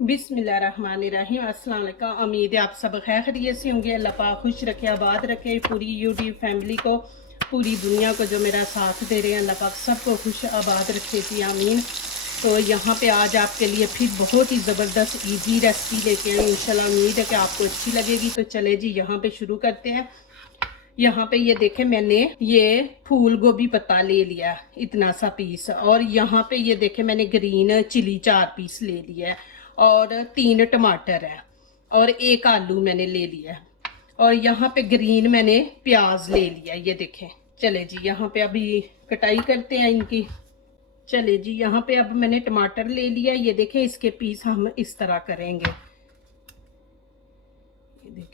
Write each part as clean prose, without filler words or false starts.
बिस्मिल्लाहिर्रहमानिर्रहीम। अस्सलाम वालेकुम। उम्मीद है आप सब खैर खैरियत से होंगे। अल्लाह पाक खुश रखे, आबाद रखे पूरी यूट्यूब फैमिली को, पूरी दुनिया को जो मेरा साथ दे रहे हैं। अल्लाह पाक सबको खुश आबाद रखे जी, आमीन। तो यहाँ पे आज आपके लिए फिर बहुत ही ज़बरदस्त इजी रेसिपी लेके आई। इंशाल्लाह उम्मीद है कि आपको अच्छी लगेगी। तो चले जी यहाँ पे शुरू करते हैं। यहाँ पे ये देखें, मैंने ये फूल गोभी पत्ता ले लिया इतना सा पीस, और यहाँ पे ये देखें मैंने ग्रीन चिली 4 पीस ले लिया है, और 3 टमाटर है, और 1 आलू मैंने ले लिया है, और यहाँ पे ग्रीन मैंने प्याज ले लिया। ये देखें। चले जी यहाँ पे अभी कटाई करते हैं इनकी। चले जी यहाँ पे अब मैंने टमाटर ले लिया। ये देखें, इसके पीस हम इस तरह करेंगे। ये देखें।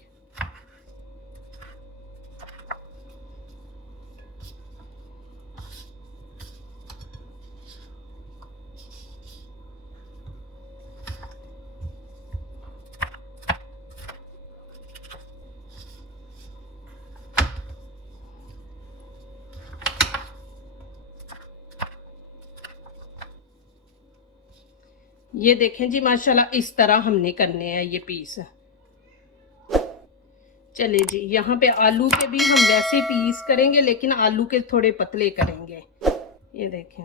ये देखें जी, माशाल्लाह इस तरह हमने करने हैं ये पीस। चले जी यहाँ पे आलू के भी हम वैसे पीस करेंगे, लेकिन आलू के थोड़े पतले करेंगे। ये देखें।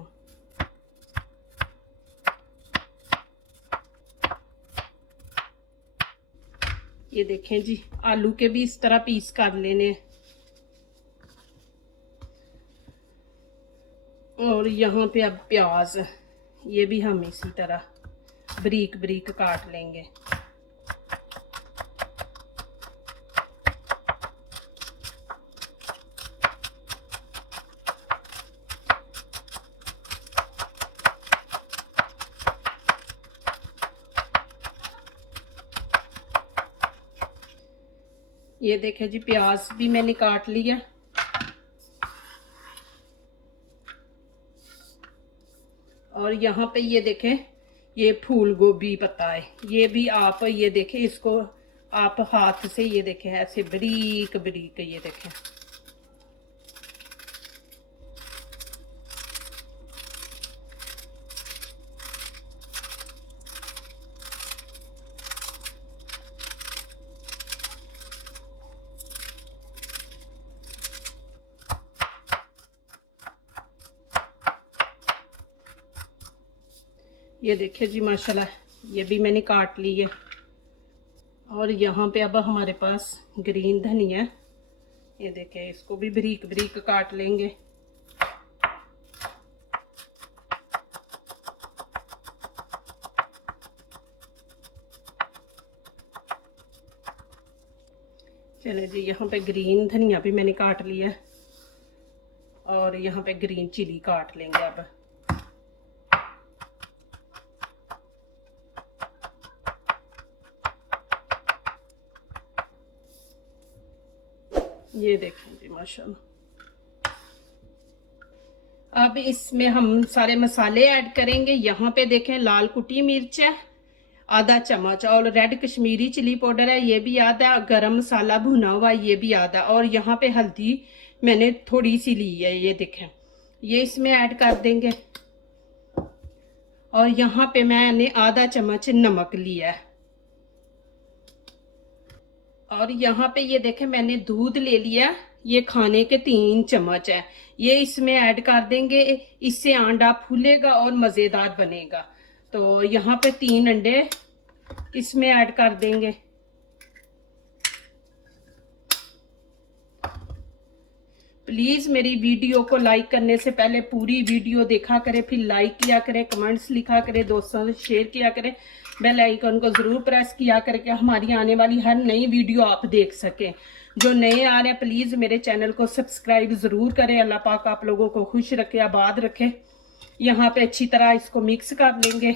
ये देखें जी, आलू के भी इस तरह पीस कर लेने। और यहाँ पे अब प्याज, ये भी हम इसी तरह बारीक बारीक काट लेंगे। ये देखें जी, प्याज भी मैंने काट लिया। और यहाँ पे ये देखें, ये फूल गोभी पत्ता है, ये भी आप ये देखें, इसको आप हाथ से ये देखें ऐसे बारीक बारीक, ये देखें। ये देखिए जी, माशाल्लाह ये भी मैंने काट ली है। और यहाँ पे अब हमारे पास ग्रीन धनिया, ये देखें, इसको भी बारीक बारीक काट लेंगे। चले जी यहाँ पे ग्रीन धनिया भी मैंने काट लिया है, और यहाँ पे ग्रीन चिली काट लेंगे अब। ये देखें जी, माशाल्लाह। अब इसमें हम सारे मसाले ऐड करेंगे। यहाँ पे देखें, लाल कुटी मिर्च है आधा चम्मच, और रेड कश्मीरी चिली पाउडर है ये भी आधा, गरम मसाला भुना हुआ ये भी आधा, और यहाँ पे हल्दी मैंने थोड़ी सी ली है। ये देखें, ये इसमें ऐड कर देंगे। और यहाँ पे मैंने आधा चम्मच नमक लिया है। और यहाँ पे ये देखें, मैंने दूध ले लिया, ये खाने के 3 चम्मच है, ये इसमें ऐड कर देंगे। इससे अंडा फूलेगा और मज़ेदार बनेगा। तो यहाँ पे 3 अंडे इसमें ऐड कर देंगे। प्लीज़ मेरी वीडियो को लाइक करने से पहले पूरी वीडियो देखा करें, फिर लाइक किया करें, कमेंट्स लिखा करें, दोस्तों से शेयर किया करें, बेल आइकन को ज़रूर प्रेस किया करें कि हमारी आने वाली हर नई वीडियो आप देख सकें। जो नए आ रहे हैं प्लीज़ मेरे चैनल को सब्सक्राइब ज़रूर करें। अल्लाह पाक आप लोगों को खुश रखे, आबाद रखे। यहाँ पे अच्छी तरह इसको मिक्स कर लेंगे।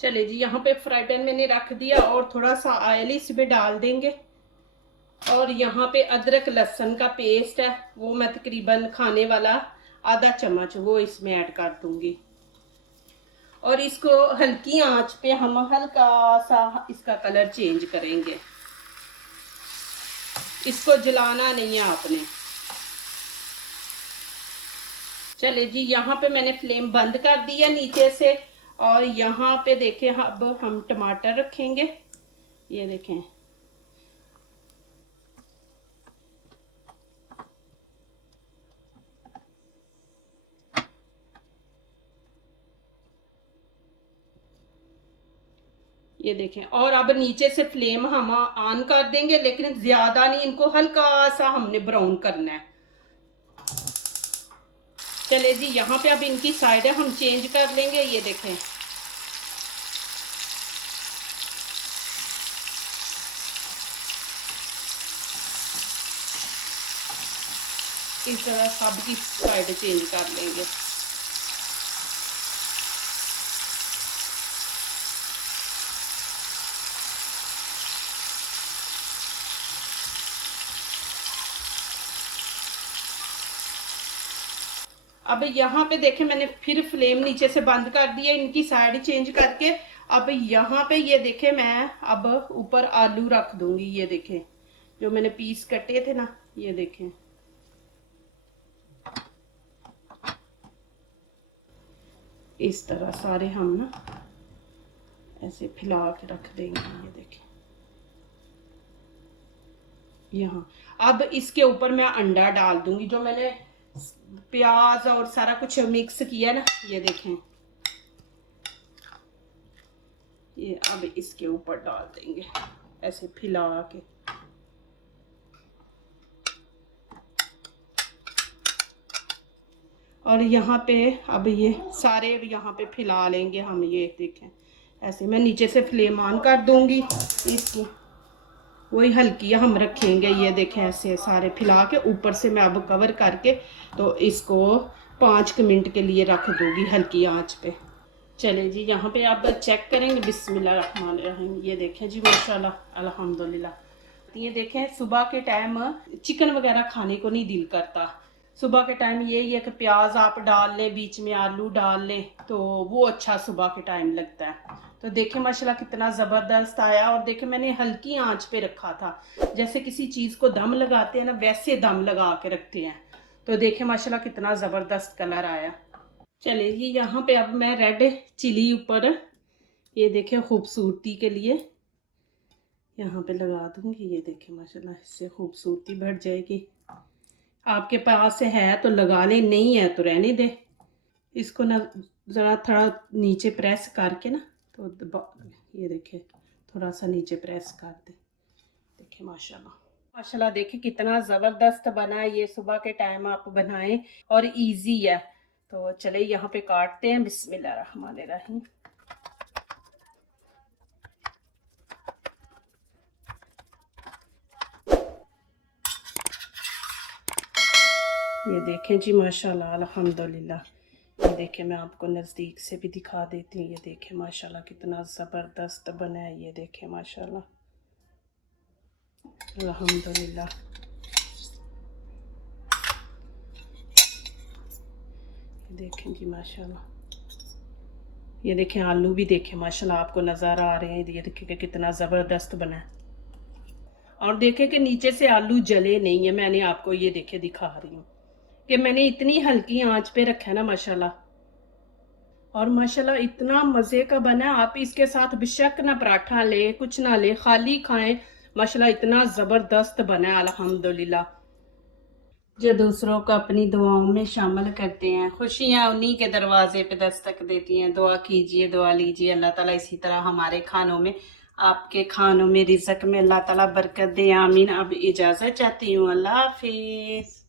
चले जी यहाँ पे फ्राई पैन मैंने रख दिया, और थोड़ा सा ऑयल इसमें डाल देंगे। और यहाँ पे अदरक लहसुन का पेस्ट है, वो मैं तकरीबन खाने वाला आधा चम्मच वो इसमें ऐड कर दूंगी। और इसको हल्की आंच पे हम हल्का सा इसका कलर चेंज करेंगे। इसको जलाना नहीं है आपने। चले जी, यहाँ पे मैंने फ्लेम बंद कर दिया नीचे से, और यहाँ पे देखें अब हम टमाटर रखेंगे। ये देखें, ये देखें, और अब नीचे से फ्लेम हम ऑन कर देंगे, लेकिन ज्यादा नहीं, इनको हल्का सा हमने ब्राउन करना है। चले जी, यहाँ पे अब इनकी साइड हम चेंज कर लेंगे। ये देखें, इस तरह सब की साइड चेंज कर लेंगे। अब यहाँ पे देखें, मैंने फिर फ्लेम नीचे से बंद कर दिया, इनकी साइड चेंज करके। अब यहाँ पे ये देखें, मैं अब ऊपर आलू रख दूंगी। ये देखें, जो मैंने पीस कटे थे ना, ये देखें, इस तरह सारे हम ना ऐसे फैला के रख देंगे। ये देखें, यहाँ अब इसके ऊपर मैं अंडा डाल दूंगी, जो मैंने प्याज और सारा कुछ मिक्स किया ना। ये देखें, ये अब इसके ऊपर डाल देंगे ऐसे फैला के। और यहाँ पे अब ये सारे यहाँ पे फैला लेंगे हम। ये देखें, ऐसे मैं नीचे से फ्लेम ऑन कर दूंगी इसकी, वही हल्की हम रखेंगे। ये देखें, ऐसे सारे फैला के ऊपर से मैं अब कवर करके तो इसको 5 मिनट के लिए रख दूंगी हल्की आंच पे। चले जी, यहाँ पे आप चेक करेंगे। बिस्मिल्लाहिर्रहमानिर्रहीम। ये देखें जी, माशाल्लाह, अल्हम्दुलिल्लाह। ये देखें, सुबह के टाइम चिकन वगैरह खाने को नहीं दिल करता। सुबह के टाइम यही है कि प्याज आप डाल लें, बीच में आलू डाल लें, तो वो अच्छा सुबह के टाइम लगता है। तो देखें माशाल्लाह कितना ज़बरदस्त आया। और देखें, मैंने हल्की आंच पे रखा था, जैसे किसी चीज़ को दम लगाते हैं ना, वैसे दम लगा के रखते हैं। तो देखें माशाल्लाह कितना ज़बरदस्त कलर आया। चलिए जी, यहाँ पे अब मैं रेड चिली ऊपर, ये देखें, खूबसूरती के लिए यहाँ पे लगा दूँगी। ये देखें माशाल्लाह, इससे खूबसूरती बढ़ जाएगी। आपके पास है तो लगा ले, नहीं है तो रहने दे। इसको ना ज़रा थोड़ा नीचे प्रेस करके ना, तो ये देखें, थोड़ा सा नीचे प्रेस कर दे। देखें माशाल्लाह, माशाल्लाह देखें कितना ज़बरदस्त बना है। ये सुबह के टाइम आप बनाएं और इजी है। तो चले यहाँ पे काटते हैं। बिस्मिल्लाहिर्रहमानिर्रहीम। ये देखें जी, माशाल्लाह, अल्हम्दुलिल्लाह। ये देखें, मैं आपको नज़दीक से भी दिखा देती हूँ। ये देखें माशाल्लाह कितना ज़बरदस्त बना है। ये देखें माशाल्लाह, अल्हम्दुलिल्लाह। देखें जी माशाल्लाह, ये देखें आलू भी देखें माशाल्लाह, आपको नज़र आ रहे हैं। ये देखें कि कितना ज़बरदस्त बना है। और देखें कि नीचे से आलू जले नहीं है। मैंने आपको ये देखे दिखा रही हूँ कि मैंने इतनी हल्की आंच पे रखा है ना माशाल्लाह। और माशाल्लाह इतना मज़े का बना। आप इसके साथ बेशक ना पराठा ले, कुछ ना ले, खाली खाएं। माशाल्लाह इतना ज़बरदस्त बना है, अल्हम्दुलिल्लाह। जो दूसरों को अपनी दुआओं में शामिल करते हैं, खुशियाँ उन्हीं के दरवाजे पे दस्तक देती हैं। दुआ कीजिए, दुआ लीजिए, अल्लाह ताला इसी तरह हमारे खानों में, आपके खानों में, रिज़्क़ में अल्लाह ताला बरकत दे। आमीन। अब इजाज़त चाहती हूँ, अल्लाह हाफिज़।